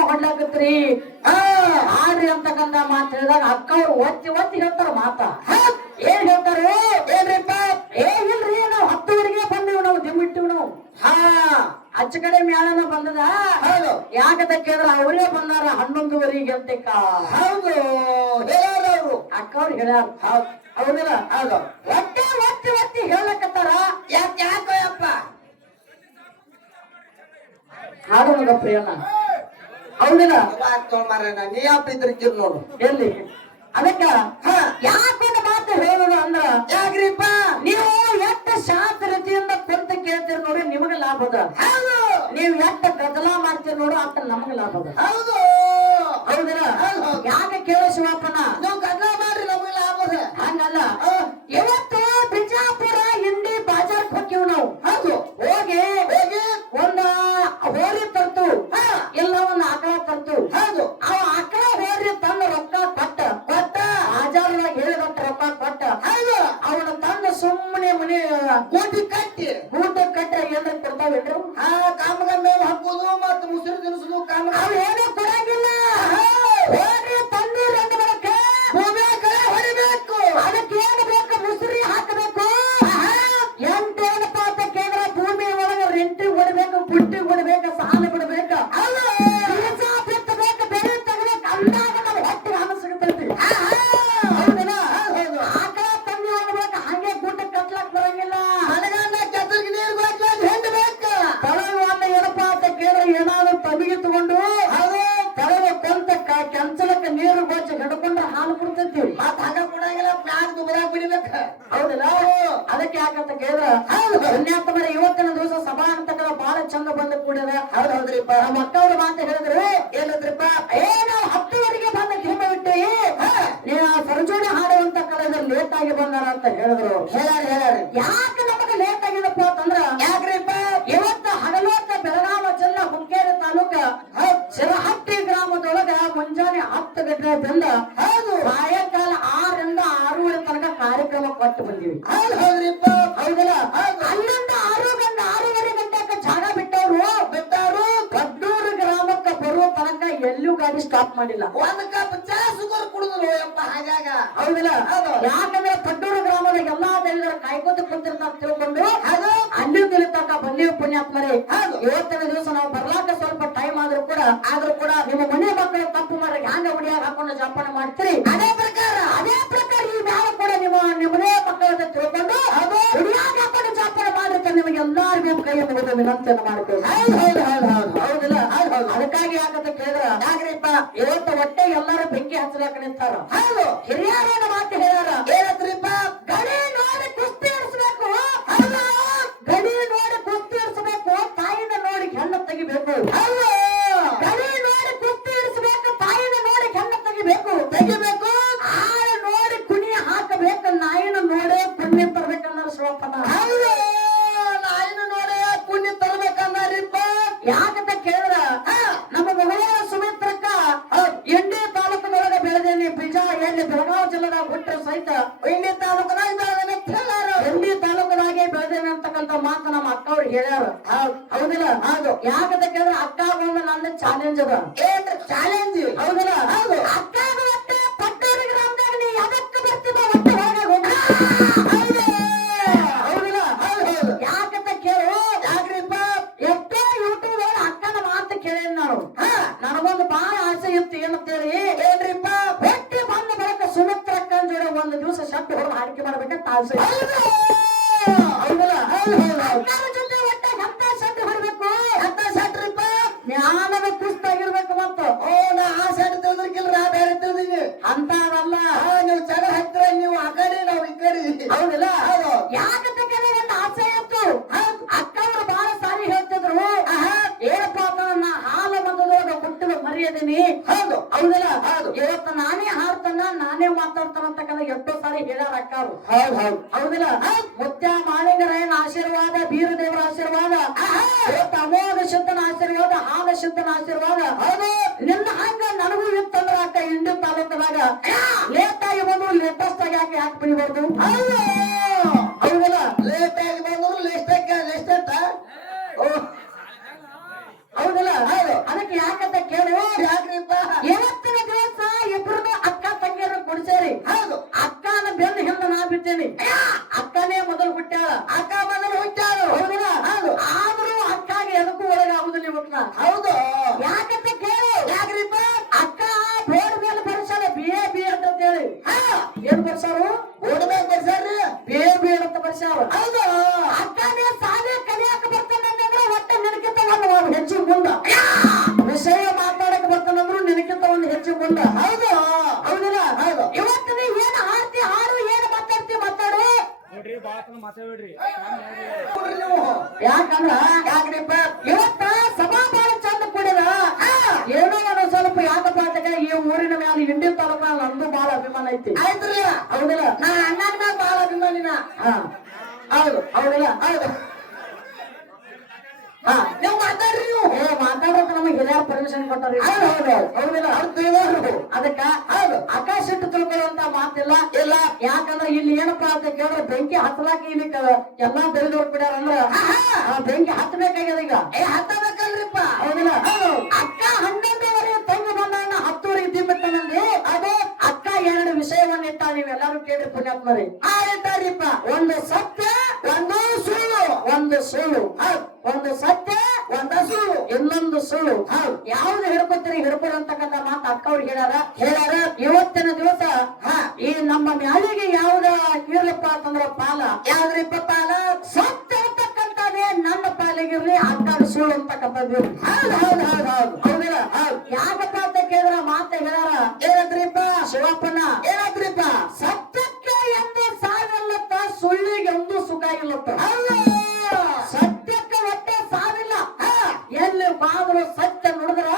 ನಮಗ್ ಹೊಡ್ಲಾಕತ್ರಿ ಆಡ್ರಿ ಅಂತಕ್ಕಂತ ಮಾತು ಹೇಳಿದಾಗ ಅಕ್ಕ ಅವ್ರು ಒತ್ತಿ ಒತ್ತಿ ಹೇಳ್ತಾರ ಮಾತ. ಏನ್ ಹೇಳ್ತಾರೆ? ಏನ್ರಿಪ್ಪ? ಏ ಇಲ್ರಿ ನಾವು ಹತ್ತುವರೆಗೆ ಬಂದಿವಿ ನಾವು ದಿಮ್ಮಿಟ್ಟಿವಿ ನಾವು. ಹಾ ಅಚ್ಚ ಕಡೆ ಮ್ಯಾಳನ ಬಂದದ? ಹೌದು. ಯಾಕಂತ ಕೇಳಿದ್ರ ಅವರೇ ಬಂದಾರ ಹನ್ನೊಂದುವರೆಗೆ ಅಂತಕ್ಕ ಹೌದು ಹೇಳೋರವ್ರು ಅಕ್ಕ ಅವ್ರು ಹೇಳ್ಯಾರ. ಹೌದು. ಹೌದಿಲ್ಲ? ಹೌದು. ಒಟ್ಟೆ ಒತ್ತಿ ಒತ್ತಿ ಹೇಳಕತ್ತಾರ? ಯಾಕೆ ಯಾಕೋ ಅಪ್ಪ ಹಾಡು ಮಗ ಪ್ರಿಯನ ಹೌದಿಲ್ಲ? ತೊಗೊಂಬಾರ ನೀ ಯಾಪ ಇದ್ರಿಕ್ಕಿರ್ ನೋಡು ಎಲ್ಲಿ? ಅದಕ್ಕ ಹಾ ಯಾಕೊಂದು ಮಾತು ಹೇಳೋದು ಅಂದ್ರ ಯಾಕ್ರಿಪ್ಪ? ನೀವು ಎಷ್ಟು ಶಾಂತ ರೀತಿಯಿಂದ ಕುಂತ ಕೇಳ್ತೀರಿ ನೋಡಿ ನಿಮಗೆ ಲಾಭ ಅದ. ಹೌದು. ನೀವು ಎಷ್ಟು ಗದ್ದಲ ಮಾಡ್ತೀರಿ ನೋಡು ಅಷ್ಟ ನಮಗೆ ಲಾಭ ಅದ. ಹೌದು. ಹೌದಿಲ್ಲ? ಹೌದು, ಹೌದು. ಯಾಕೆ ಕೇಳ ಶಿವಪ್ಪನ? ನೀವು ಗದ್ದಲ ಮಾಡ್ರಿ ನಮಗೆ ಲಾಭ ಅದ. ಹಂಗಲ್ಲ. ಇವತ್ತು ಬಿಜಾಪುರ ಹಿಂದಿ ಬಾಜಾರ್ಕ್ ಹೋಗಿವ್ ನಾವು. ಹೌದು. ಹೋಗಿ ಹೋಗಿ. ಒಂದ ಹೋರಿ ತರ್ತು ಹಾ ಇಲ್ಲ ಒಂದ್ ಆಕಳ ತರ್ತು ಹೌದು. ಅವ ಆಕಳ ಹೋರಿ ತಂದ ರೊಕ್ಕ ಕೊಟ್ಟ ಕೊಟ್ಟ ಬಾಜಾರ್ದಾಗ ಹೇಳಿದಂತ ರೊಕ್ಕ ಕೊಟ್ಟ. ಹೌದು. ಅವನ ತಂದ ಸುಮ್ಮನೆ ಮನೆ ಕೋಟಿ ಕಟ್ಟಿ. ಊಟ ಕಟ್ಟ ಏನ್ರ ಕೊಡ್ತಾವೇನ್ರಿ? ಆ ಕಾಮಗ ಮೇವು ಹಾಕೋದು ಮತ್ತ ಮುಸುರು ತಿನ್ಸುದು ಕಾಮಗ ಅವ್ ಏನೂ ಬಿಡಿಬೇಕ ನಾವು ಅದಕ್ಕೆ ಯಾಕಂತ ಕೇಳಿದ್ರ ಪುಣ್ಯಾತ್ಮರ ಇವತ್ತಿನ ದಿವಸ ಸಭಾ ಅಂತಕ್ಕಂಥ ಬಹಳ ಚಂದ ಬಂದು ಕೂಡ್ಯದ ಹೌದ್ ಹೌದ್ರಿಪ್ಪ ನಮ್ಮ ಅಕ್ಕವ್ರ ಮಾತು ಹೇಳಿದ್ರು ಏನಂದ್ರಿಪ್ಪ ಏ ನಾವು ಹತ್ತುವರೆಗೆ ಬಂದ ಕಿಮ್ಮ ಬಿಟ್ಟಿವಿ ಆ ಸರಜೋಡಿ ಹಾಡುವಂತ ಕಳೆದ್ರೆ ಲೇಟ್ ಆಗಿ ಬಂದಾರ ಅಂತ ಹೇಳಿದ್ರು. ಹೇಳಾರಿ ಹೇಳಾರಿ ಯಾಕೆ ನಮಗೆ ಲೇಟ್ ಆಗಿದಪ್ಪ ಅಂತಂದ್ರ ಯಾಕ್ರಿಪ್ಪ? ಇವತ್ತ ಹಗಲೋತ್ತ ಬೆಳಗಾವ ಜಿಲ್ಲಾ ಹುಂಕೇರಿ ತಾಲೂಕ ಶಿರಹಟ್ಟಿ ಗ್ರಾಮದೊಳಗ ಮುಂಜಾನೆ ಹತ್ತು ಗಂಟೆ ಹೌದು ಮಾಡಿಲ್ಲ. ಒಂದ್ ಕಪ್ ಚಾ ಸುಗರ್ ಕುಡಿದ್ರು ಯಪ್ಪ ಹಾಗಾಗ. ಹೌದಲ್ಲ? ಹೌದು. ಯಾಕಂದ್ರೆ ಕಡ್ಡೂರು ಗ್ರಾಮದ ಎಲ್ಲಾ ಜನರು ಕಾಯ್ಕೋತ ಕುಂತಿರ್ತಾರ ತಿಳ್ಕೊಂಡು ಅದು ಅಲ್ಲಿ ತಿಳಿತಕ್ಕ ಬಂದೀವಿ ಪುಣ್ಯಾತ್ಮರೇ. ಇವತ್ತಿನ ದಿವಸ ನಾವು ಬರ್ಲಾಕ ಸ್ವಲ್ಪ ಟೈಮ್ ಆದ್ರೂ ಕೂಡ ಆದ್ರೂ ಕೂಡ ನಿಮ್ಮ ಮನೆ ಮಕ್ಕಳು ತಪ್ಪು ಮಾಡಿ ಹ್ಯಾಂಗ ಹುಡಿಯಾಗ ಹಾಕೊಂಡು ಜಪಾನ ಮಾಡ್ತೀರಿ? ಅದೇ ಪ್ರಕಾರ. ಅದೇ ಪ್ರಕಾರ ಈ ಮ್ಯಾಲ ಕೂಡ ನಿಮ್ಮ ನಿಮ್ಮ ಮನೆ ಮಕ್ಕಳನ್ನ ತಿಳ್ಕೊಂಡು ಅದು ಹುಡಿಯಾಗ ಹಾಕೊಂಡು ಜಪಾನ ಮಾಡಿರ್ತಾರೆ ನಿಮಗೆ ಎಲ್ಲಾರಿಗೂ ಕೈ ಮುಗಿದ ವಿನಂತಿಯನ್ನು ಮಾಡ್ತೇವೆ ಹೌದು ಹೌದು ಹೌದ್ ಹೌದ್ ಹೌದಿಲ್ಲ ಅದಕ್ಕಾಗಿ ಯಾಕಂತ ಕೇಳಿದ್ರ ಯಾಕ್ರಿಪ್ಪ ಇವತ್ತು ಹೊಟ್ಟೆ ಎಲ್ಲಾರು ಬೆಂಕಿ ಹಚ್ಚಲಾಕ ನಿಂತಾರ ಹೌದು ಹಿರಿಯರೇನ ಮಾತು ಹೇಳ್ಯಾರ ಏನಂತ್ರಿಪ್ಪ ಗಡಿ ನೋಡಿ ಕುಸ್ತಿ ಇರಿಸಬೇಕು ಅಲ್ಲ ಗಡಿ ನೋಡಿ ಕುಸ್ತಿ ಇರಿಸಬೇಕು ತಾಯಿನ ನೋಡಿ ಹೆಣ್ಣು ತೆಗಿಬೇಕು ಹೌದು ಗಡಿ ನೋಡಿ ಕುಸ್ತಿ ಇರಿಸಬೇಕು ತಾಯಿನ ನೋಡಿ ಹೆಣ್ಣು ತೆಗಿಬೇಕು ತೆಗಿಬೇಕು ಆಳ ನೋಡಿ ಕುಣಿ ಹಾಕಬೇಕು ನಾಯಿನ ನೋಡೇ ಪುಣ್ಯ ತರ್ಬೇಕನ್ನೋ ಶಿವಪ್ಪನ ಹೌದು ನಾಯಿನ ನೋಡಿ ಪುಣ್ಯ ತರ್ಬೇಕಂದಾರಿಪ್ಪ ಯಾಕಂತ ಕೇಳಿದ್ರ ನಮ್ಮ ಮಗಳ ಸುಮಿತ್ರಕ್ಕ ಎಂಡಿ ತಾಲೂಕಿನೊಳಗೆ ಬೆಳೆದೇನಿ ಬೀಜ ಎಲ್ಲಿ ಬೆಳಗಾವಿ ಜಿಲ್ಲೆದಾಗ ಹುಟ್ಟರ ಸಹಿತ ಇಂಡಿ ತಾಲೂಕದಾಗ ಬೆಳೆದನೆ ಹೇಳಾರು ಎಂಡಿ ತಾಲೂಕದಾಗೆ ಬೆಳೆದೇನೆ ಅಂತಕ್ಕಂಥ ಮಾತು ನಮ್ಮ ಅಕ್ಕ ಅವ್ರು ಹೇಳ್ಯಾರ ಹೌದ್- ಹೌದಿಲ್ಲ ಹೌದು ಯಾಕಂತ ಕೇಳಿದ್ರೆ ಅಕ್ಕ ಒಂದು ನನ್ನ ಏನ್ರಿ ಚಾಲೆಂಜ್ ಹೌದಿಲ್ಲ? ಹೌದು. ಅಕ್ಕ ಮತ್ತೆ ಪಟ್ಟೂರಿ ಗ್ರಾಮದಾಗ ನೀ ಒಟ್ಟು ಹೊರಗೆ ಹೋಗ. ಹೌದು. ಹೌದಿಲ್ಲ? ಹೌದು ಹೌದು. ಯಾಕಂತ ಕೇಳು ಯಾಕ್ರಿಪ್ಪ ಎಷ್ಟೋ ಯೂಟ್ಯೂಬ್ ಅಕ್ಕನ ಮಾತು ಕೇಳೇನ್ ನಾನು. ಹಾ. ನನಗೊಂದು ಬಹಳ ಆಸೆ ಇತ್ತು ಏನಂತೇಳಿ. ಏನ್ರಿಪ್ಪ? ಹೊಟ್ಟೆ ಬಂದ ಬಳಿಕ ಸುಮಿತ್ರಕ್ಕನ ಜೋಡಿ ಒಂದು ದಿವಸ ಶಬ್ದ ಹೊಡೆದು ಹಾಡಿಕೆ ಮಾಡ್ಬೇಕಂತ ಆಸೆ. ಮರಿಯದೀನಿ ಹೌದು ಹೌದಲ್ಲ? ಹೌದು. ಇವತ್ತು ನಾನೇ ಹಾಡ್ತಾನ ನಾನೇ ಮಾತಾಡ್ತಾನ ಅಂತಕ್ಕಂಥ ಎಷ್ಟೋ ಸಾರಿ ಹೇಳಾರ ಅಕ್ಕವ್ರು ಹೌದು ಹೌದು. ಹೌದಿಲ್ಲ? ಮುತ್ಯ ಮಾಳಿಂಗರಾಯನ ಆಶೀರ್ವಾದ ಬೀರದೇವರ ಆಶೀರ್ವಾದ. ಇವತ್ತು ಅಮೋಘ ಶುದ್ಧನ ಆಶೀರ್ವಾದ ಹಾಲ ಶುದ್ಧನ ಆಶೀರ್ವಾದ. ಹೌದು. ನಿನ್ನ ಹಂಗ ನನಗೂ ಇತ್ತಂದ್ರ ಅಕ್ಕ ಇಂಡಿ ತಾಲೂಕದಾಗ. ಲೇಟ್ ಆಗಿ ಬಂದು ಲೇಟೆಸ್ಟ್ ಆಗಿ ಯಾಕೆ ಯಾಕೆ ಬಿಡಬಾರ್ದು? ಹೌದು. ಹೌದಿಲ್ಲ? ಲೇಟ್ ಆಗಿ ಬಂದ್ರು ಲೆಸ್ಟ್ ಹೌದಲ್ಲ ಹೌದಿಲ್ಲ? ಅದಕ್ಕೆ ಯಾಕಂತ ಕೇಳು ಸೇರಿ ಹೌದು ಅಕ್ಕನ ಬೆನ್ನ ಹಿಂದ ನಾ ಬಿದ್ದೇನೆ ಅಕ್ಕನೇ ಮೊದಲು ಹುಟ್ಟ್ಯಾಳ ಅಕ್ಕ ಮೊದಲು ಹುಟ್ಟಾಳು ಹೌದಿಲ್ಲ ಹೌದು ಆದ್ರೂ ಅಕ್ಕಾಗೆ ಎದಕ್ಕೂ ಒಳಗಾಗುದಿಲ್ಲ ಇವತ್ತು ನಾ ಹೌದು ಯಾಕಂತ ಕೇಳು ಯಾಕ್ರಿಪ್ಪ ಅಕ್ಕ ಬೋರ್ಡ್ ಮೇಲೆ ಬರ್ಸಾರ ಬಿ ಎ ಬಿ ಅಂತ ಹೇಳಿ ಹಾ ಏನ್ ಬರ್ಸಾರು ಓಡ್ಬೇಕು ಬರ್ಸಾರ್ರಿ ಬಿ ಎ ಬಿ ಅಂತ ಬರ್ಸಾರ ಹೌದು ಅಕ್ಕನೇ ಸಾಲಿ ಕಲಿಯಾಕ ಬರ್ತಾನಂದ್ರೆ ಒಟ್ಟ ನಿನಕಿಂತ ಒಂದು ಒಂದು ಹೆಚ್ಚು ಮುಂದ ವಿಷಯ ಮಾತಾಡಕ್ ಬರ್ತಾನಂದ್ರು ನಿನಕಿಂತ ಒಂದು ಹೆಚ್ಚು ಮುಂದ ಹೌದು ಹೌದಿಲ್ಲ ಹೌದು. ಇವತ್ತು ನೀ ಏನ್ ಹಾಡ್ತಿ ಹಾಡು ಏನ್ ಮಾತಾಡ್ತಿ ಮಾತಾಡು ನೋಡ್ರಿ ಬಾಳ ಮಾತಾಡ್ಬೇಡ್ರಿ ನೋಡ್ರಿ ನೀವು ಯಾಕಂದ್ರ ಯಾಕ್ರಿಪ್ಪ ಇವತ್ತ ಸಭಾ ಬಾಳ ಚಂದ ಕೂಡಿದ ಏನೋ ಒಂದು ಸ್ವಲ್ಪ ಯಾಕಪ್ಪ ಅಂತಂದ್ರೆ ಈ ಊರಿನ ಮೇಲೆ ಹಿಂಡಿ ತಾಲೂಕ ನಂದು ಬಾಳ ಅಭಿಮಾನ ಐತಿ ಆಯ್ತು ಹೌದಿಲ್ಲ ನಾ ಅಣ್ಣನ ಬಾಳ ಅಭಿಮಾನಿನ ಹಾ ಹೌದು ಹೌದಿಲ್ಲ ಹೌದು ನೀವು ಮಾತಾಡ್ರಿ ನೀವು. ಮಾತಾಡೋಕೆ ನಮಗೆ ಹಿರಿಯರ ಪರ್ಮಿಷನ್ ಕೊಟ್ಟಾರ ಹೌದು ಹೌದು ಹೌದಿಲ್ಲ. ಅವ್ರು ತಿಳಿದವ್ರು ಅದಕ್ಕ ಹೌದು. ಆಕಾಶ ಇಟ್ಟು ತಿಳ್ಕೊಳ್ಳುವಂತ ಮಾತಿಲ್ಲ. ಇಲ್ಲ. ಯಾಕಂದ್ರೆ ಇಲ್ಲಿ ಏನಪ್ಪಾ ಅಂತ ಕೇಳಿದ್ರೆ ಬೆಂಕಿ ಹತ್ತಲಾಕ ಇಲ್ಲಿ ಎಲ್ಲಾ ಬೆಳೆದವ್ರು ಬಿಡ್ಯಾರ ಅಂದ್ರ ಆ ಬೆಂಕಿ ಹತ್ತಬೇಕಾಗ್ಯದ ಈಗ. ಏ ಹತ್ತಬೇಕಲ್ರಿಪ್ಪ. ಹೌದಿಲ್ಲ? ಅಕ್ಕ ಹನ್ನೊಂದುವರೆ ತಂಗು ಬಂದ ಹತ್ತುವರೆಗೆ ದಿಬ್ಬಟ್ಟನಲ್ಲಿ ಅದು ಅಕ್ಕ ಎರಡು ವಿಷಯವನ್ನ ಇಟ್ಟ ನೀವೆಲ್ಲರೂ ಕೇಳಿ ಪುಣ್ಯಾತ್ಮರಿ. ಆಯ್ತಾರಿಪ್ಪ ಒಂದು ಸತ್ಯ, ಒಂದು ಸುಳ್ಳು. ಒಂದು ಸುಳ್ಳು ಒಂದು ಸತ್ಯ, ಒಂದ ಸುಳ್ಳು, ಇನ್ನೊಂದು ಸುಳ್ಳು, ಹೌದು. ಯಾವ್ದು ಹಿಡ್ಕೊತೀರಿ? ಹಿಡ್ಕೊಳ ಅಂತಕ್ಕಂಥ ಮಾತು ಅಕ್ಕ ಅವ್ರು ಹೇಳ್ಯಾರ, ಇವತ್ತಿನ ದಿವಸ, ಹಾ, ಈ ನಮ್ಮ ಮ್ಯಾಲಿಗೆ ಯಾವ್ದ ಇರ್ಲಪ್ಪ ಅಂತಂದ್ರ ಪಾಲ. ಯಾವ್ದ್ರಿಪ್ಪ ಪಾಲ? ಸತ್ಯ ಅಂತಕ್ಕಂಥದ್ದೇ ನನ್ನ ಪಾಲಿಗಿರ್ಲಿ ಅಕ್ಕನ ಸುಳ್ಳು ಅಂತಕ್ಕಂಥದ್ದು ಹೌದು ಹೌದು ಹೌದು ಹೌದು. ಹೌದಿಲ್ಲ ಯಾಕಪ್ಪ ಅಂತ ಕೇಳಿದ್ರ ಮಾತ ಹೇಳಾರ ಏನಾದ್ರಿಪ್ಪ? ಶಿವಪ್ಪನ ಏನಾದ್ರಿಪ್ಪ? ಸತ್ಯಕ್ಕೆ ಎಂದು ಸಾವಿಲ್ಲತ್ತ ಸುಳ್ಳಿಗೆ ಎಂದು ಸುಖ ಇಲ್ಲತ್ತ. ಹೌದು ಸತ್ಯಕ್ಕೆ ಒಟ್ಟೆ ಸಾವಿಲ್ಲ ಎಲ್ಲಿ ಬಾದ್ರು ಸತ್ಯ ನುಡಿದ್ರ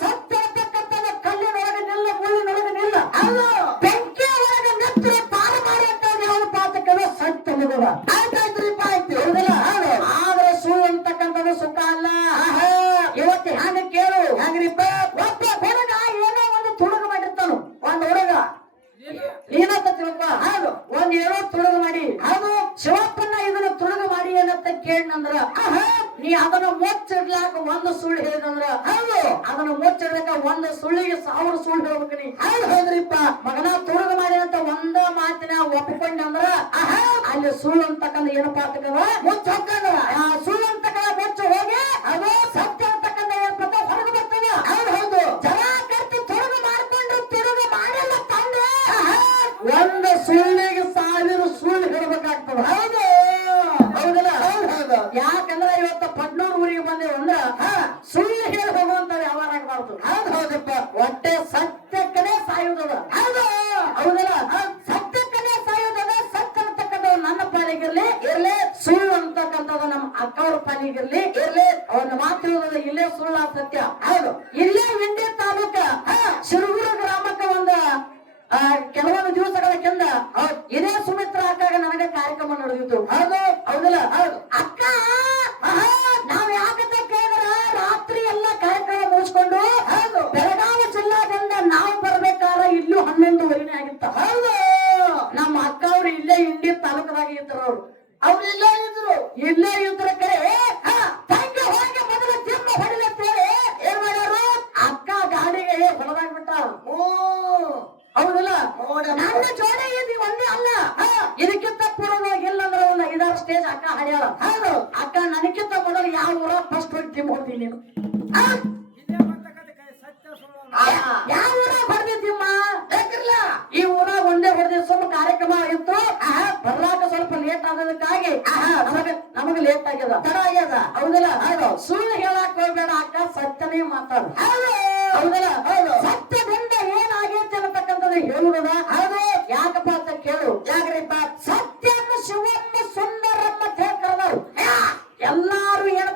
ಸತ್ಯ ಅಂತಕ್ಕಂಥದ್ದು ಕಲ್ಲಿನೊಳಗೆ ನಿಲ್ಲ ಮುಳ್ಳಿನೊಳಗೆ ನಿಲ್ಲ ಹೌದು ಬೆಂಕಿ ಒಳಗೆ ನೆತ್ರ ಪಾರ ಮಾಡಿ ಅಂತ ಯಾವ ಪಾತಕ್ಕೆ ಸತ್ಯ ನುಡಿದ ಆಯ್ತಾಯ್ತ್ರಿಪ್ಪ ಆಯ್ತು ಹೌದಿಲ್ಲ ಹೌದು ಆದ್ರೆ ಸುಳ್ಳು ಅಂತಕ್ಕಂಥದ್ದು ಸುಖ ಅಲ್ಲ ಆಹಾ. ಇವತ್ತು ಹ್ಯಾಂಗ ಕೇಳು ಹೆಂಗ್ರಿಪ್ಪ ಒಬ್ಬ ಹುಡುಗ ಏನೋ ಒಂದು ತುಡುಗು ಮಾಡಿರ್ತಾನು ಒಂದ್ ಹುಡುಗ ಏನಂತ ತಿಳ್ಕೊ ಹೌದು ಒಂದ್ ಏನೋ ತುಡುಗು ಮಾಡಿ ಹೌದು ಶಿವಪ್ಪನ ಇದನ್ನ ತುಡುಗು ಮಾಡಿ ಏನಂತ ಕೇಳಿನಂದ್ರ ನೀ ಅದನ್ನ ಮುಚ್ಚಿಡ್ಲಾಕ ಒಂದು ಸುಳ್ಳು ಹೇಳಿದಂದ್ರ ಹೌದು ಅದನ್ನ ಮುಚ್ಚಿಡ್ಲಾಕ ಒಂದು ಸುಳ್ಳಿಗೆ ನೀ ಹೌದು ಹೌದ್ರಿಪ್ಪ. ಮಗನ ತುಳಿದ ಮಾಡಿ ಅಂತ ಒಂದ ಮಾತಿನ ಒಪ್ಪಿಕೊಂಡಂದ್ರ ಅಲ್ಲಿ ಸುಳ್ಳು ಅಂತಕ್ಕಂಥ ಏನಪ್ಪ ಅಂತಕ್ಕಂಥ ಮುಚ್ಚ ಆ ಸುಳ್ಳು ಅಂತಕ್ಕಂಥ ಮುಚ್ಚ ಹೋಗಿ, ಅದು ಸತ್ಯ ಅಂತಕ್ಕಂಥ ಏನಪ್ಪ ಹೊರಗೆ ಬರ್ತದ. ಹೌದು ಹೌದು. ಜನ ಕಟ್ಟಿ ತುಡುಗು ಮಾಡ್ಕೊಂಡು ತುಡುಗು ಮಾಡಲ್ಲ ತಂದೆ. ಒಂದು ಸುಳ್ಳಿಗೆ ಸಾವಿರ ಸುಳ್ಳು ಹೇಳ್ಬೇಕಾಗ್ತದ. ಹೌದು ಹೌದಲ್ಲ ಹೌದು ಹೌದು ಯಾಕಂದ್ರೆ ಇವತ್ತು ಪಡ್ನೂರ್ ಊರಿಗೆ ಬಂದೇವು ಅಂದ್ರ ಸುಳ್ಳು ಹೇಳಿ ಹೋಗುವಂತ ವ್ಯವಹಾರ ಆಗ್ಬಾರ್ದು ಹೌದು ಹೌದಪ್ಪ ಹೊಟ್ಟೆ ಸತ್ಯಕ್ಕನೇ ಸಾಯುವುದದ ಹೌದು ಹೌದಲ್ಲ ಸತ್ಯಕ್ಕನೇ ಸಾಯುವುದದ ಸತ್ಯ ಅಂತಕ್ಕಂಥ ನನ್ನ ಪಾಲಿಗಿರ್ಲಿ ಇರ್ಲಿ ಸುಳ್ಳು ಅಂತಕ್ಕಂಥದ್ದು ನಮ್ಮ ಅಕ್ಕವ್ರ ಪಾಲಿಗಿರ್ಲಿ ಇರ್ಲಿ ಅವ್ರ ಮಾತು ಹೇಳೋದು ಇಲ್ಲೇ ಸುಳ್ಳ ಸತ್ಯ ಹೌದು ಇಲ್ಲೇ ವಿಂಡಿ ತಾಲೂಕ ಶಿರೂರು ಗ್ರಾಮಕ್ಕೆ ಒಂದು ಆ, ಕೆಲವೊಂದು ದಿವಸಗಳ ಕೆಂದ ಇದೇ ಸುಮಿತ್ರ ಅಕ್ಕಾಗ ನನಗೆ ಕಾರ್ಯಕ್ರಮ ನಡೆದಿತ್ತು ಹೌದು ಹೌದಲ್ಲ ಹೌದು ಅಕ್ಕ ಆಹಾ, ನಾವ್ ಯಾಕಂತ ಕೇಳಿದ್ರ ರಾತ್ರಿ ಎಲ್ಲ ಕಾರ್ಯಕ್ರಮ ಮುಗಿಸ್ಕೊಂಡು ಹೌದು ಬೆಳಗಾವಿ ಜಿಲ್ಲಾದಿಂದ ನಾವು ಬರ್ಬೇಕಾದ್ರೆ ಇಲ್ಲೂ ಹನ್ನೊಂದುವರೆನೇ ಆಗಿತ್ತ ಹೌದು ನಮ್ಮ ಅಕ್ಕ ಅವ್ರು ಇಲ್ಲೇ ಇಂಡಿ ತಾಲೂಕದಾಗ ಇದ್ರು ಅವ್ರು ಅವ್ರು ಇಲ್ಲೇ ಇದ್ರು ಇಲ್ಲೇ ಇದ್ರ ಕಡೆ ಹಾ, ತಂಗಿ ಹೋಗಿ ಮೊದಲು ತಿಮ್ಮ ಹೊಡಿಲತ್ತೇಳಿ ಏನ್ ಮಾಡ್ಯಾರು ಅಕ್ಕ ಗಾಡಿಗೆ ಹೊಲದಾಗ ಬಿಟ್ಟ ಹ್ಮ್ ಹೌದಲ್ಲ ನೋಡಮ್ಮ. ನನ್ನ ಜೋಡಿ ಇದು ಒಂದೇ ಅಲ್ಲ ಇದಕ್ಕಿಂತ ಪೂರ್ವವಾಗಿ ಇಲ್ಲಂದ್ರೆ ಒಂದು ಐದಾರು ಸ್ಟೇಜ್ ಅಕ್ಕ ಹಾಡ್ಯಾಳ ಹೌದು ಅಕ್ಕ ನನಕ್ಕಿಂತ ಮೊದಲು ಯಾವ ಊರ ಫಸ್ಟ್ ಹೋಗಿ ತಿಮ್ಮ ಹೊಡ್ತೀನಿ ನೀನು? ಯಾವ ಊರ ಬರ್ದಿದ್ದೀಮ್ಮ ಬೇಕಿರ್ಲ? ಈ ಊರಾಗ ಒಂದೇ ಹೊಡೆದ ಸ್ವಲ್ಪ ಕಾರ್ಯಕ್ರಮ ಇತ್ತು ಬರ್ಲಾಕ ಸ್ವಲ್ಪ ಲೇಟ್ ಆಗೋದಕ್ಕಾಗಿ ನಮಗ ನಮಗ ಲೇಟ್ ಆಗ್ಯದ. ತಡ ಆಗ್ಯದ. ಹೌದಲ್ಲ? ಹೌದು. ಸುಳ್ಳು ಹೇಳಕ್ ಹೋಗ್ಬೇಡ ಅಕ್ಕ ಸತ್ಯನೇ ಮಾತಾಡು. ಹೌದಲ್ಲ? ಹೌದು. ಸತ್ಯದಿಂದ ಏನಾಗೈತೆ ಅನ್ನತಕ್ಕಂಥದ್ದು ಹೇಳುವುದ ಹೌದು. ಯಾಕಪ್ಪ ಅಂತ ಕೇಳು. ಯಾಕ್ರಿಪ್ಪ ಸತ್ಯಮ್ಮ ಎಲ್ಲಾರು ಏನಪ್ಪಾ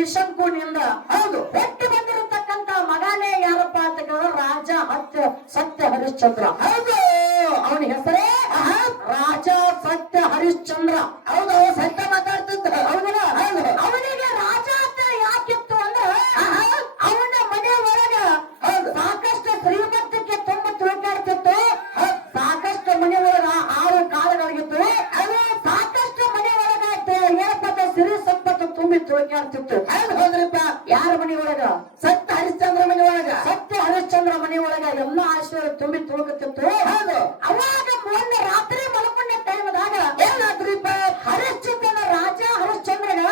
ತ್ರಿಶಂಕು ನಿಂದ ಹೌದು ಹೊತ್ತು ಬಂದಿರತಕ್ಕಂತ ಮಗನೇ ಯಾರಪ್ಪ ಅಂತ ಕೇಳಿದ್ರೆ ರಾಜ ಹತ್ಯ ಸತ್ಯ ಹರಿಶ್ಚಂದ್ರ. ಹೌದು. ಒಳಗ ಸತ್ಯ ಹರಿಶ್ಚಂದ್ರ ಮನೆ ಒಳಗ ಸತ್ಯ ಹರಿಶ್ಚಂದ್ರ ಮನೆ ಒಳಗ ಎಲ್ಲಾ ಆಶ್ರಯ ತುಂಬಿ ತುಳುಕುತ್ತಿತ್ತು ಹೌದು ಅವಾಗ ಮೊನ್ನೆ ರಾತ್ರಿ ಮಲ್ಕೊಂಡ ಟೈಮ್ದಾಗ ಏನಾದ್ರಿಪ್ಪ ಹರಿಶ್ಚಂದ್ರನ ರಾಜ ಹರಿಶ್ಚಂದ್ರನ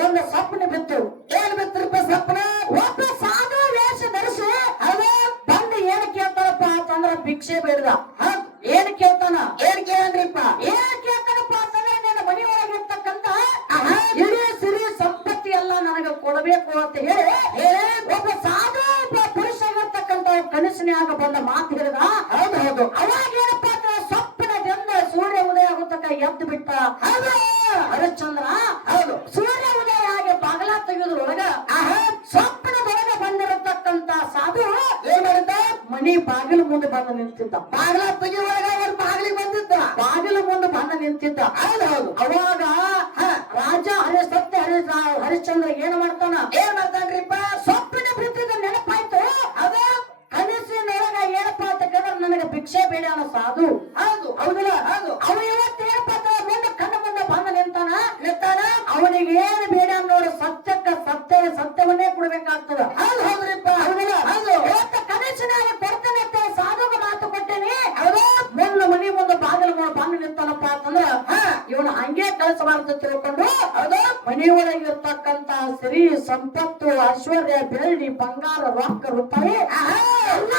ಒಂದು ಸ್ವಪ್ನ ಬಿತ್ತು ಏನ್ ಬಿತ್ರಿಪ್ಪ ಸಪ್ನ ಒಬ್ಬ ಸಾಧು ವೇಷ ಧರಿಸಿ ಅದು ಬಂದು ಏನ್ ಕೇಳ್ತಾರಪ್ಪ ಅಂತಂದ್ರ ಭಿಕ್ಷೆ ಬೇಡ್ದ ಹ? ಏನ್ ಕೇಳ್ತಾನ ಏನ್ ಕೇಳ್ರಿಪ್ಪ ಏನ್ ಕೇಳ್ತಾನಪ್ಪ ಅಂತಂದ್ರೆ ನನ್ನ ಮನೆ ಒಳಗಿರ್ತಕ್ಕಂತ ಇಡೀ ಸಿರಿ ಸಂಪತ್ತಿ ಎಲ್ಲ ನನಗೆ ಕೊಡಬೇಕು ಅಂತ ಹೇಳಿ ಒಬ್ಬ ಸಾಧು ಒಬ್ಬ ಪುರುಷ ಆಗಿರ್ತಕ್ಕಂತ ಬಂದ ಮಾತು ಹೇಳಿದ ಹೌದು ಹೌದು. ಅವಾಗ ಏನಪ್ಪಾ ಅಂದ್ರೆ ಸೊಪ್ಪಿನ ಸ್ವಪ್ನದಿಂದ ಸೂರ್ಯ ಉದಯ ಆಗುತ್ತಕ ಎದ್ದು ಬಿಟ್ಟ ಹೌದು. ಹರಿಶ್ಚಂದ್ರ ಹೌದು. ಸೂರ್ಯ ಉದಯ ಆಗಿ ಬಾಗಲ ತೆಗೆದ್ರೊಳಗ ಸ್ವಪ್ನದೊಳಗ ಬಂದಿರತಕ್ಕಂತ ಸಾಧು ಏನ್ ಮಾಡಿದ್ದ? ಮನಿ ಬಾಗಿಲು ಮುಂದೆ ಬಂದು ನಿಂತಿದ್ದ. ಬಾಗ್ಲ ತೆಗಿ ಒಳಗ ಅವ್ರ ಬಾಗಿಲಿಗೆ ಬಂದಿದ್ದ. ಬಾಗಿಲು ಮುಂದೆ ಬಂದು ನಿಂತಿದ್ದ. ಹೌದು. ನಿಂತಾನ ಅವನಿಗೆ ಏನು ಬೇಡ ಅನ್ನೋರು ಸತ್ಯಕ್ಕ ಸತ್ಯ ಸತ್ಯವನ್ನೇ ಕೊಡ್ಬೇಕಾಗ್ತದ. ಹೌದು ಹೌದ್ರಿಪ್ಪ ಹೌದಲ್ಲ ಹೌದು ಇವತ್ತು ಕೊಡ್ತಾನೆ ಅಂತ ಸಾಧುಗ ಮಾತು ಕೊಟ್ಟೇನಿ. ಹೌದು. ಮುಂದ ಮನಿ ಮುಂದೆ ಬಾಗಿಲು ಬಂದು ನಿಂತಾನಪ್ಪ ಅಂತಂದ್ರ ಇವನು ಹಂಗೆ ಕಳಿಸಬಾರ್ದು ತಿಳ್ಕೊಂಡು ಹೌದು. ಮನಿ ಒಳಗಿರ್ತಕ್ಕಂತ ಸರಿ ಸಂಪತ್ತು ಐಶ್ವರ್ಯ ಬೆಳ್ಳಿ ಬಂಗಾರ ರೊಕ್ಕ ರೂಪಾಯಿ ಎಲ್ಲ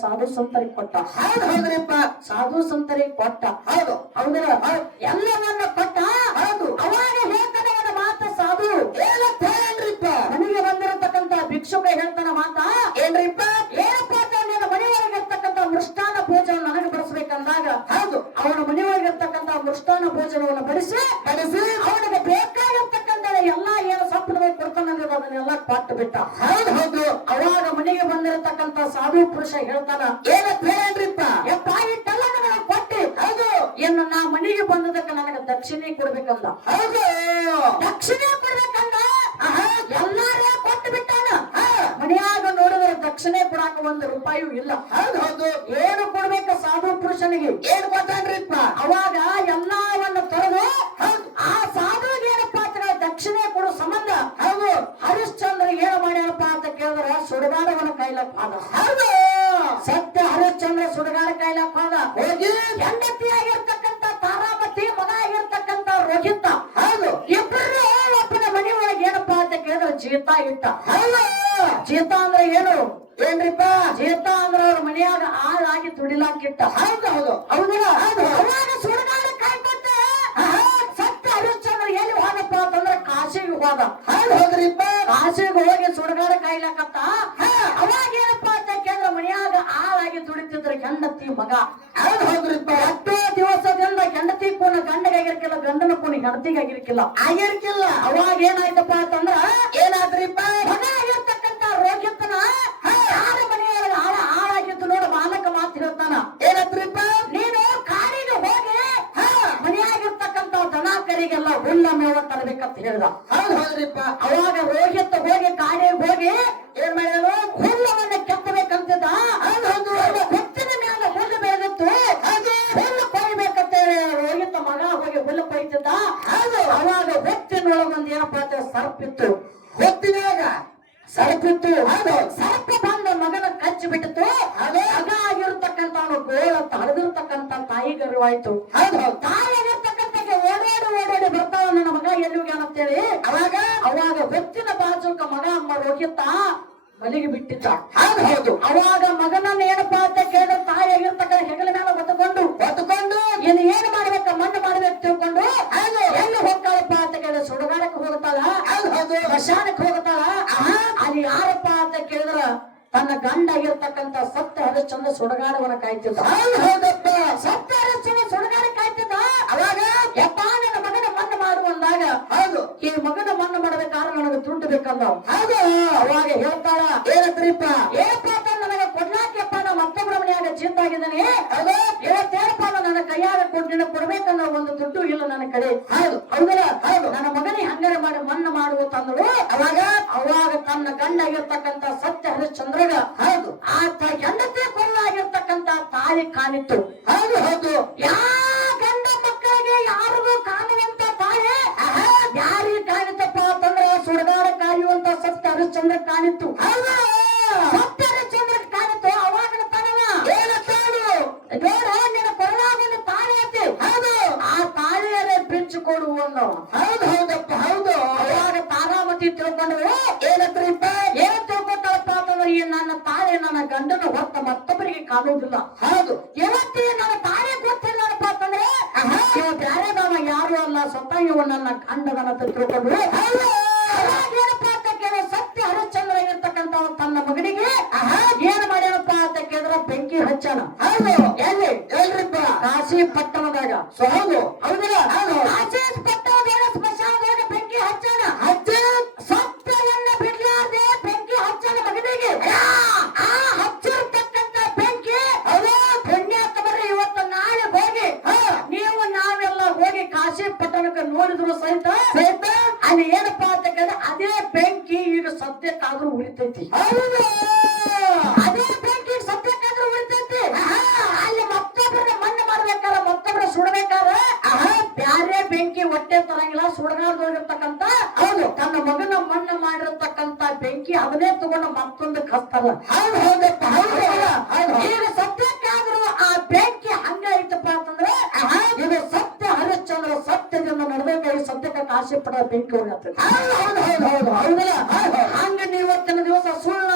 ಸಾಧು ಸಂತರಿಗೆ ಕೊಟ್ಟ. ಹೌದು ಹೌದ್ರಿಪ್ಪ. ಸಾಧು ಸಂತರಿಗೆ ಕೊಟ್ಟ. ಹೌದು. ಹೌದ್ರ ಎಲ್ಲ ನನ್ನ ಕೊಟ್ಟ? ಹೌದು. ಅವಾಗ ಹೇಳ್ತಾನೆ ಅವನ ಮಾತ ಸಾಧು. ಏನಂತ? ಹೇಳ್ರಿಪ್ಪ ನನಗೆ ಬಂದಿರತಕ್ಕಂತ ಭಿಕ್ಷುಕ ಹೇಳ್ತಾನ ಮಾತ? ಏನ್ರಿಪ್ಪ ಏನಪ್ಪ ಅಂತ ಮನೆಯೊಳಗೆ ಇರ್ತಕ್ಕಂತ ಮೃಷ್ಟಾನ ಭೋಜನ ನನಗೆ ಬಡಿಸ್ಬೇಕಂದಾಗ ಹೌದು. ಅವನ ಮನೆಯೊಳಗಿರ್ತಕ್ಕಂತ ಮೃಷ್ಟಾನ ಭೋಜನವನ್ನು ಬಡಿಸಿ ಬಡಿಸಿ ಅವನಿಗೆ ಬೇಕಾಗಿರ್ತಕ್ಕಂತ ಎಲ್ಲಾ ಏನು ಸಂಪದ ಕೊಡ್ತಾನೆ ಅದನ್ನೆಲ್ಲ ಕೊಟ್ಟು ಬಿಟ್ಟ. ಹೌದು ಹೌದು ಅವಾಗ ಮನೆಗೆ ಬಂದಿರತಕ್ಕಂತ ಸಾಧು ಪುರುಷ ಹೇಳ್ತಾನ ಏನಂತ ಹೇಳ್ರಿಪ್ಪ ಯಪ್ಪ ಇಟ್ಟೆಲ್ಲ ನನಗೆ ಕೊಟ್ಟಿ. ಹೌದು. ಇನ್ನು ನಾ ಮನೆಗೆ ಬಂದದಕ್ಕೆ ನನಗೆ ದಕ್ಷಿಣೆ ಕೊಡ್ಬೇಕಂದ. ಹೌದು. ದಕ್ಷಿಣೆ ಕೊಡ್ಬೇಕಂದ? ಎಲ್ಲಾರೇ ಕೊಟ್ಟು ಬಿಟ್ಟಾನ? ಮನೆಯಾಗ ನೋಡಿದ್ರೆ ದಕ್ಷಿಣೆ ಕೊಡಾಕ ಒಂದು ರೂಪಾಯಿ ಇಲ್ಲ. ಹೌದು ಹೌದು ಏನು ಕೊಡ್ಬೇಕ ಸಾಧು ಪುರುಷನಿಗೆ ಏನ್ ಕೊಟ್ಟಾನ್ರಿಪ್ಪ ಅವಾಗ ಎಲ್ಲವನ್ನ ತೊರೆದು ಆ ಸಾಧುವಿಗೆ ಏನಪ್ಪಾ ಅಂತ ಹೇಳಿದ್ರೆ ದಕ್ಷಿಣೆ ಕೊಡೋ ಸಂಬಂಧ ಹೌದು ಹರಿಶ್ಚಂದ್ರ ಏನು ಮಾಡ್ಯಾರಪ್ಪ ಅಂತ ಕೇಳಿದ್ರ ಸುಡುಗಾಡವನ ಕೈಲಕ್ ಹೋದ ಹೌದು ಸತ್ಯ ಹರಿಶ್ಚಂದ್ರ ಸುಡುಗಾಡ ಕೈಲಕ್ ಹೋದ ಹೋಗಿ ಹೆಂಡತಿ ಆಗಿರ್ತಕ್ಕಂತ ತಾರಾಮತಿ ಮಗ ಆಗಿರ್ತಕ್ಕಂತ ರೋಹಿತ ಹೌದು ಇಬ್ಬರು ಒಬ್ಬನ ಮನೆ ಒಳಗೆ ಏನಪ್ಪಾ ಅಂತ ಕೇಳಿದ್ರೆ ಜೀತ ಇಟ್ಟ ಹೌದು ಜೀತ ಅಂದ್ರೆ ಏನು? ಏನ್ರಿಪ್ಪ? ಜೀತ ಅಂದ್ರೆ ಅವ್ರ ಮನೆಯಾಗ ಆಳಾಗಿ ದುಡಿಲಾಕಿಟ್ಟ. ಹೌದು ಹೌದು. ಹೌದಲ್ಲ ಅವಾಗ ಸುಡುಗಾಡ ಕಾಯ್ಕೊಟ್ಟ ಸತ್ಯ ಹರಿಶ್ಚಂದ್ರ ಎಲ್ಲಿ ಹೋದಪ್ಪ ಅಂತಂದ್ರೆ ಕಾಶಿಗೆ ಹೋದ. ಹೌದು ಹೌದ್ರಿಪ್ಪ. ಕಾಶಿಗೆ ಹೋಗಿ ಸುಡುಗಾಡ ಕಾಯ್ಲಾಕತ್ತ. ಅವಾಗ ಏನಪ್ಪಾ ಮನೆಯಾಗ ಆಳಾಗಿ ದುಡಿತಿದ್ರ ಹೆಂಡತಿ ಮಗ. ಹೌದು ಹೌದ್ರಿಪ್ಪ ಎಷ್ಟೋ ದಿವಸದಿಂದ ಹೆಂಡತಿ ಕೂನ ಗಂಡಗಾಗಿರ್ಕಿಲ್ಲ ಗಂಡನ ಕೂನ ಹೆಂಡತಿಗಾಗಿರ್ಕಿಲ್ಲ. ಆಗಿರ್ಕಿಲ್ಲ. ಅವಾಗ ಏನಾಯ್ತಪ್ಪ ಅಂತಂದ್ರ ಏನಾದ್ರಿಪ್ಪ? ಮಗ ಆಗಿರ್ತಕ್ಕಂತ ರೋಗಿತನ ಯಾರ ಮನೆಯೊಳಗ ಆಳ ಹಾಳಾಗಿದ್ದು ನೋಡ ಮಾಲಕ ಮಾತು ಹೇಳ್ತಾನ. ಏನಂತ್ರಿಪ್ಪ ನೀನು ಕಾಡಿಗೆ ಹೋಗಿ ಮನೆಯಾಗಿರ್ತಕ್ಕಂತ ದನ ಕರಿಗೆಲ್ಲ ಹುಲ್ಲ ಮೇವ ತರಬೇಕಂತ ಹೇಳಿದ. ಹೌದು ಹೌದ್ರಿಪ್ಪ. ಅವಾಗ ರೋಹಿತ ಹೋಗಿ ಕಾಡಿಗೆ ಹೋಗಿ ಏನ್ ಮಾಡ್ಯಾರು ಹುಲ್ಲವನ್ನ ಕೆತ್ತಬೇಕಂತಿದ್ದ ಹೌದು ಹೌದು ಒಂದು ಹುತ್ತಿನ ಮೇಲೆ ಹುಲ್ಲು ಬೆಳೆದಿತ್ತು ಹುಲ್ಲು ಕೊಯ್ಬೇಕಂತೇಳಿ ರೋಹಿತ ಮಗ ಹೋಗಿ ಹುಲ್ಲು ಕೊಯ್ತಿದ್ದ ಹೌದು ಅವಾಗ ಹುತ್ತಿನೊಳಗೊಂದು ಏನಪ್ಪಾ ಅಂತ ಸರ್ಪಿತ್ತು ಹೊತ್ತಿನಾಗ ಸರ್ಪಿತ್ತು ಹೌದು. ಸರ್ಪ ಬಂದ ಮಗನ ಕಚ್ಚಿ ಬಿಟ್ಟಿತ್ತು ಹೌದು. ಮಗ ಆಗಿರ್ತಕ್ಕಂತ ಅವನು ಗೋಳ ತಳೆದಿರ್ತಕ್ಕಂತ ತಾಯಿ ಗರ್ವಾಯ್ತು ಹೌದು. ಹೌದು ತಾಯಿ ಆಗಿರ್ತಕ್ಕಂತ ಓಡಾಡಿ ಓಡಾಡಿ ಬರ್ತಾವ ನನ್ನ ಮಗ ಎಲ್ಲಿಗೆ ಅಂತೇಳಿ ಅವಾಗ? ಅವಾಗ ಹೊತ್ತಿನ ಬಾಜುಕ ಮಗ ಅಮ್ಮ ರೋಗಿತ್ತ ಮಲಿಗೆ ಬಿಟ್ಟಿದ್ದ. ಹೌದು ಹೌದು. ಅವಾಗ ಮಗನನ್ನ ಏನಪ್ಪಾ ಅಂತ ಕೇಳಿದ ತಾಯಿ ಆಗಿರ್ತಕ್ಕಂಥ ಹೆಗಲ ಮೇಲೆ ಹೊತ್ತುಕೊಂಡು ಇನ್ನು ಏನ್ ಮಾಡ್ಬೇಕ ಮಣ್ಣು ಮಾಡ್ಬೇಕು ತಿಳ್ಕೊಂಡು ಎಲ್ಲಿ ಹೋಗ್ತಾಳಪ್ಪ ಅಂತ ಕೇಳಿದ ಸುಡುಗಾಡಕ್ಕೆ ಹೋಗ್ತಾಳ ಹೌದು ಹೌದು. ಸ್ಮಶಾನಕ್ಕೆ ಹೋಗ್ತಾಳ ಅಲ್ಲಿ ಯಾರಪ್ಪ ಅಂತ ಕೇಳಿದ್ರ ತನ್ನ ಗಂಡ ಆಗಿರ್ತಕ್ಕಂತ ಸತ್ಯ ಹರಿಶ್ಚಂದ್ರ ಸುಡುಗಾಡವನ ಕಾಯ್ತಿದ್ದ. ಹೌದು ಹೌದಪ್ಪ. ಸತ್ಯ ಹರಿಶ್ಚಂದ್ರ ಸುಡಗಾಡ ಕಾಯ್ತಿದ್ದ. ಅವಾಗ? ಯಪ್ಪ ನನ್ನ ಮಗನ ಮಣ್ಣು ಮಾಡು ಅಂದಾಗ ಹೌದು. ಈ ಮಗನ ಮಣ್ಣು ಮಾಡಬೇಕಾದ್ರೆ ನನಗೆ ದುಡ್ಡು ಬೇಕಂದ ಹೌದು. ಅವಾಗ ಹೇಳ್ತಾಳ ಏನತ್ರಿಪ್ಪ? ಏನಪ್ಪ ನನಗೆ ಕೊಡ್ಲಾಕ್ಯಪ್ಪ ನಾ ಮತ್ತೊಬ್ಬರ ಮನೆಯಾಗ ಚಿಂತಾಗಿದ್ದಾನೆ ಹೌದು. ಇವತ್ತೇನಪ್ಪ ನನ್ನ ಕೈಯಾಗ ನಿನ್ನ ಕೊಡ್ಬೇಕನ್ನೋ ಒಂದು ದುಡ್ಡು ಇಲ್ಲ ನನ್ನ ಕಡೆ. ಹೌದು ಹೌದಲ್ಲ ಹೌದು. ನನ್ನ ಮಗನಿ ಹಂಗಾರೆ ಮಾಡಿ ಮನ್ನ ಮಾಡುವ ತಂದಳು. ಅವಾಗ? ಅವಾಗ ತನ್ನ ಗಂಡ ಆಗಿರ್ತಕ್ಕಂತ ಸತ್ಯ ಹರಿಶ್ಚಂದ್ರಗ ಹೌದು. ಆತ ಹೆಂಡತಿ ಕೊಲ್ಲಾಗಿರ್ತಕ್ಕಂತ ತಾಯಿ ಕಾಣಿತ್ತು. ಹೌದು ಹೌದು. ಯಾ ಗಂಡ ಮಕ್ಕಳಿಗೆ ಯಾರಿಗೂ ಕಾಣುವಂತ ತಾಯಿ? ಯಾರಿಗೆ ಕಾಣಿತಪ್ಪ ಅಂತಂದ್ರೆ ಸುಡಗಾಡ ಕಾಯುವಂತ ಸತ್ಯ ಹರಿಶ್ಚಂದ್ರ ಕಾಣಿತ್ತು. ಹೌದು ಸತ್ಯ ಹರಿಶ್ಚಂದ್ರ ಕಾಣಿತ್ತು ಅವಾಗ ತನವ ಏನ ತಾಳು ನೋಡ ನಿನ್ನ ಕೊರಳಾಗೊಂದು ತಾಳಿ ಐತಿ ಹೌದು ಆ ತಾಳಿಯರೇ ಬಿಚ್ಚಿಕೊಡು ಅನ್ನೋ ಹೌದು ಹೌದಪ್ಪ ಹೌದು ಅವಾಗ ತಾರಾಮತಿ ತಿಳ್ಕೊಂಡ್ರು ಏನಂತ್ರಿಪ್ಪ ಏನ್ ತಿಳ್ಕೊತಾಳಪ್ಪ ಅಂತಂದ್ರೆ ಈ ನನ್ನ ತಾಳಿ ನನ್ನ ಗಂಡನ ಹೊತ್ತ ಮತ್ತೊಬ್ಬರಿಗೆ ಕಾಣುವುದಿಲ್ಲ. ಹೌದು. ಇವತ್ತಿ ನನ್ನ ತಾಳಿ ಗೊತ್ತಿಲ್ಲಪ್ಪ ಅಂತಂದ್ರೆ ಇವ ನಾವ ಯಾರು ಅಲ್ಲ ಸ್ವತಃ ಇವ ನನ್ನ ತಿಳ್ಕೊಂಡ್ರು. ಹೌದು. ಏನಪ್ಪಾ ಅಂತ ಕೇಳಿದ್ರೆ ಸತ್ಯ ಹರಿಶ್ಚಂದ್ರ ಇರ್ತಕ್ಕಂತ ತನ್ನ ಮಗನಿಗೆ ಏನ್ ಮಾಡ್ಯಾನಪ್ಪ ಅಂತ ಕೇಳಿದ್ರ ಬೆಂಕಿ ಹಚ್ಚಾನ ಹೌದು. ಎಲ್ಲಿ? ಎಲ್ರಿಪ್ಪ ಕಾಶಿ ಪಟ್ಟಣದಾಗ. ಸೊ ಹೌದು. ಹೌದಿಲ್ಲ ಹೌದು. ಕಾಶಿ ಮತ್ತೊಬ್ಬರ ಅಹ ಬ್ಯಾರೆ ಬೆಂಕಿ ಹೊಟ್ಟೆ ತರಂಗಿಲ್ಲ ಸುಡಗಾರ್ದೋಗಿರ್ತಕ್ಕಂತ ಹೌದು ತನ್ನ ಮಗನ ಮಣ್ಣ ಮಾಡಿರ್ತಕ್ಕಂತ ಬೆಂಕಿ ಅದನ್ನೇ ತಗೊಂಡು ಮತ್ತೊಂದು ಕಸ್ತಲ್ಲ. ಹೌದು ಹೌದಪ್ಪ ಹೌದು ಈಗ ಸತ್ಯಕ್ಕಾದ್ರೂ ಆ ಬೆಂಕಿ ಹಂಗ ಐತಪ್ಪ ಅಂತಂದ್ರೆ ಇದು ಸತ್ಯ ಹರಿಶ್ಚಂದ್ರ ಸತ್ಯದಿಂದ ನಡೆಬೇಕಾಗಿ ಸತ್ಯಕ್ಕೆ ಕಾಶಿ ಪಡ ಬೆಂಕಿ ಹೋಗತ್ತೆ ಹೌದು ಹೌದು ಹೌದು ಹೌದು ಹೌದಲ್ಲ ಹಂಗ ನೀವತ್ತಿನ ದಿವಸ ಸುಳ್ಳು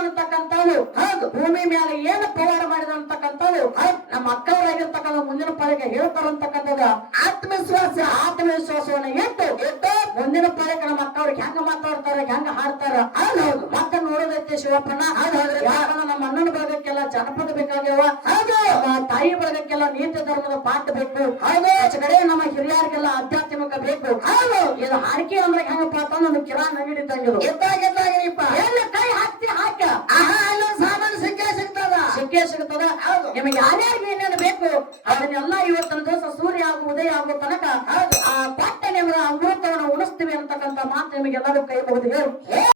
ಅನ್ನತಕ್ಕಂಥವು ಹೌದು ಭೂಮಿ ಮೇಲೆ ಏನು ಪವಾಡ ಮಾಡಿದ ಅಂತಕ್ಕಂಥದ್ದು ನಮ್ಮ ಅಕ್ಕವರಾಗಿರ್ತಕ್ಕಂಥ ಮುಂದಿನ ಪಾಳಿಗೆ ಹೇಳ್ತಾರಂತಕ್ಕಂಥದ್ದು ಆತ್ಮವಿಶ್ವಾಸ ಆತ್ಮವಿಶ್ವಾಸವನ್ನು ಇಟ್ಟು ಇಟ್ಟು ಮುಂದಿನ ಪಾಳಿಗೆ ನಮ್ಮ ಅಕ್ಕವ್ರಿಗೆ ಹೆಂಗ ಮಾತಾಡ್ತಾರೆ ಹೆಂಗ ಹಾಡ್ತಾರ ಹೌದು ಹೌದು. ಮತ್ತೆ ನೋಡೋದೈತೆ ಶಿವಪ್ಪನ ಹೌದ್ರಿ. ಯಾಕಂದ್ರೆ ನಮ್ಮ ಅಣ್ಣನ ಬಳಗಕ್ಕೆಲ್ಲ ಜನಪದ ಬೇಕಾಗ್ಯವ ಹೌದು. ತಾಯಿ ಬಳಗಕ್ಕೆಲ್ಲ ನೀತಿ ಧರ್ಮದ ಪಾಠ ಬೇಕು ಹೌದು. ಕಡೆ ನಮ್ಮ ಹಿರಿಯರಿಗೆಲ್ಲ ಆಧ್ಯಾತ್ಮಿಕ ಬೇಕು ಹೌದು. ಇದು ಹಾಡಿಕೆ ಅಂದ್ರೆ ಹೆಂಗಪ್ಪ ಅಂತ ಒಂದು ಕಿರಾಣ ಅಂಗಡಿ ಇದ್ದಾಗ ಇದು. ಎದ್ದಾಗ ಎದ್ದಾಗಿರಿಪ್ಪ ಎಲ್ಲಿ ಹೌದು. ನಿಮಗೆ ಯಾರ್ಯಾರಿಗೆ ಏನೇನು ಬೇಕು ಅದನ್ನೆಲ್ಲ ಇವತ್ತಿನ ದಿವಸ ಸೂರ್ಯ ಆಗುವುದೇ ಉದಯ ಆಗೋ ತನಕ. ಆ ನಿಮಗೆ ಅಮೃತವನ್ನು ಉಣಿಸ್ತೀವಿ ಅಂತಕ್ಕಂಥ ಮಾತು ನಿಮಗೆಲ್ಲರೂ ಕೈ ಹೇಳು